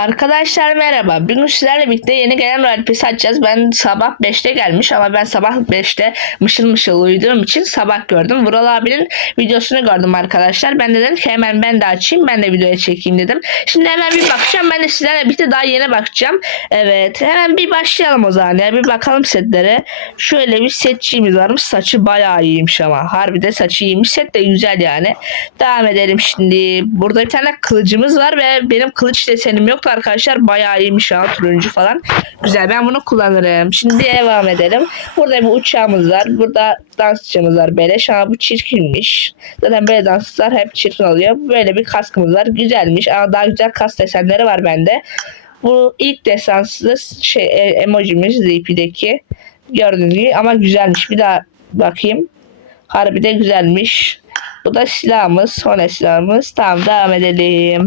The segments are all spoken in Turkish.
Arkadaşlar merhaba. Bugün sizlerle birlikte yeni gelen rolepesi açacağız. Ben sabah 5'te gelmiş ama ben sabah 5'te mışıl mışıl uyuduğum için sabah gördüm. Vural abinin videosunu gördüm arkadaşlar. Ben de dedim ki hemen ben de açayım. Ben de videoya çekeyim dedim. Şimdi hemen bir bakacağım. Ben de sizlerle birlikte daha yeni bakacağım. Evet. Hemen bir başlayalım o zaman ya. Bir bakalım setlere. Şöyle bir setçiğimiz varmış. Saçı bayağı iyiymiş ama. Harbi de saçı iyiymiş. Set de güzel yani. Devam edelim şimdi. Burada bir tane kılıcımız var ve benim kılıç desenim yoktu arkadaşlar. Bayağı iyiymiş ha turuncu falan. Güzel ben bunu kullanırım. Şimdi devam edelim. Burada bir uçağımız var. Burada dansçımız var beleş ama bu çirkinmiş. Zaten böyle dansçılar hep çirkin oluyor. Böyle bir kaskımız var. Güzelmiş ama daha güzel kask desenleri var bende. Bu ilk desanslı şey e, emojimiz ZP'deki. Gördüğünüz gibi ama güzelmiş. Bir daha bakayım. Harbi de güzelmiş. Bu da silahımız. Sonra silahımız. Tamam devam edelim.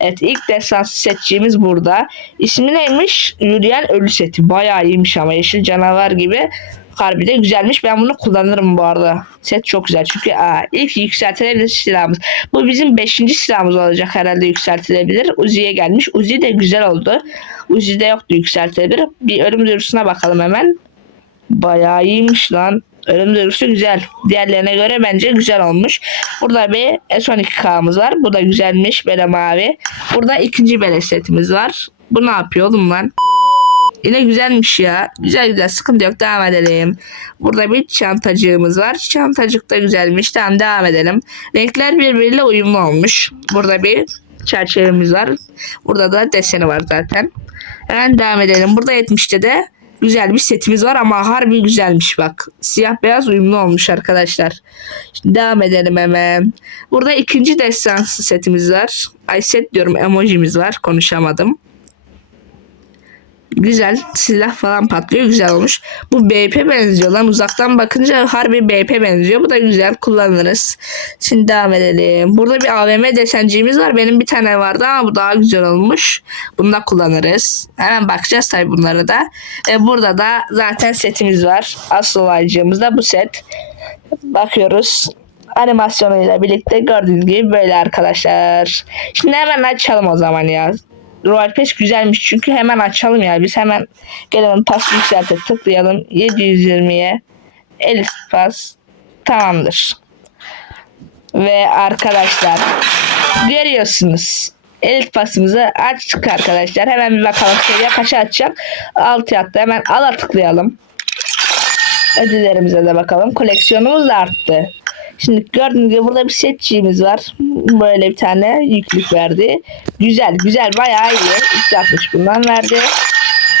Evet ilk destansı seçeceğimiz burada. İsmi neymiş? Yürüyen ölü seti. Bayağı iyiymiş ama yeşil canavar gibi. Harbi de güzelmiş. Ben bunu kullanırım bu arada. Set çok güzel. Çünkü aa, ilk yükseltilebilir silahımız. Bu bizim 5. silahımız olacak herhalde yükseltilebilir. Uzi'ye gelmiş. Uzi de güzel oldu. Uzi'de yoktu yükseltilebilir. Bir ölüm duyurusuna bakalım hemen. Bayağı iyiymiş lan. Ölüm duyurusu güzel. Diğerlerine göre bence güzel olmuş. Burada bir S12K'mız var. Bu da güzelmiş. Böyle mavi. Burada ikinci bele setimiz var. Bu ne yapıyor oğlum lan? Yine güzelmiş ya. Güzel güzel. Sıkıntı yok. Devam edelim. Burada bir çantacığımız var. Çantacık da güzelmiş. Tamam devam edelim. Renkler birbiriyle uyumlu olmuş. Burada bir çerçevemiz var. Burada da deseni var zaten. Hemen devam edelim. Burada 70'te de güzel bir setimiz var ama harbi güzelmiş bak. Siyah beyaz uyumlu olmuş arkadaşlar. Şimdi devam edelim hemen. Burada ikinci destansı setimiz var. Ay set diyorum emojimiz var. Konuşamadım. Güzel silah falan patlıyor güzel olmuş. Bu BP benziyor lan uzaktan bakınca harbi BP benziyor. Bu da güzel kullanırız. Şimdi devam edelim. Burada bir AVM desenciğimiz var. Benim bir tane vardı ama bu daha güzel olmuş. Bunu da kullanırız. Hemen bakacağız tabii bunlara da. E, burada da zaten setimiz var. Asıl olaycığımız da bu set. Bakıyoruz animasyonuyla birlikte gördüğünüz gibi böyle arkadaşlar. Şimdi hemen açalım o zaman ya. Royal Pass güzelmiş çünkü hemen açalım ya. Biz hemen gelelim pas yükselte tıklayalım. 720'ye 50 pas tamamdır. Ve arkadaşlar görüyorsunuz. Elit pasımızı açtık arkadaşlar. Hemen bir bakalım seviye kaça açacak. 6 attı. Hemen ala tıklayalım. Ödüllerimize de bakalım. Koleksiyonumuz da arttı. Şimdi gördüğünüz gibi burada bir setçiğimiz var. Böyle bir tane yüklük verdi. Güzel güzel bayağı iyi. 360 bundan verdi.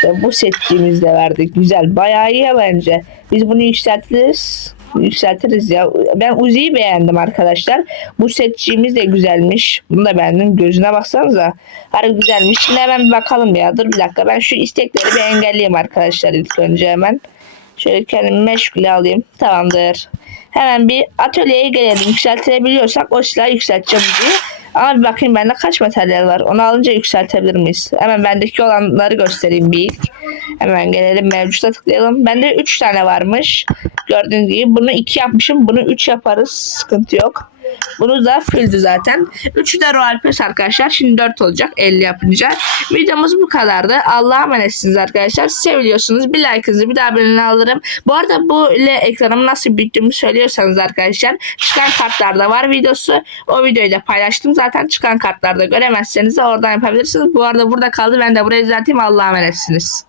Ve bu setçiğimiz de verdi. Güzel bayağı iyi bence. Biz bunu yükseltiriz. Yükseltiriz ya. Ben Uzi'yi beğendim arkadaşlar. Bu setçiğimiz de güzelmiş. Bunu da beğendim. Gözüne baksanıza. Harbi güzelmiş. Şimdi hemen bir bakalım ya. Dur bir dakika. Ben şu istekleri bir engelleyeyim arkadaşlar ilk önce hemen. Şöyle kendimi meşgule alayım. Tamamdır. Hemen bir atölyeye gelelim. Yükseltebiliyorsak o silahı yükselteceğim diye. Ama bir bakayım bende kaç materyal var. Onu alınca yükseltebilir miyiz? Hemen bendeki olanları göstereyim bir ilk. Hemen gelelim mevcuta tıklayalım. Bende 3 tane varmış. Gördüğünüz gibi bunu 2 yapmışım. Bunu 3 yaparız. Sıkıntı yok. Bunu da fulldü zaten. Üçü de Royal Pass arkadaşlar. Şimdi 4 olacak 50 yapınca. Videomuz bu kadardı. Allah'a emanetsiniz arkadaşlar. Seviyorsunuz. Bir like'ınızı bir daha abone alırım. Bu arada bu ile ekranımı nasıl büyüttüğümü söylüyorsanız arkadaşlar çıkan kartlarda var videosu. O videoyu da paylaştım. Zaten çıkan kartlarda göremezseniz de oradan yapabilirsiniz. Bu arada burada kaldı. Ben de burayı düzelteyim. Allah'a emanetsiniz.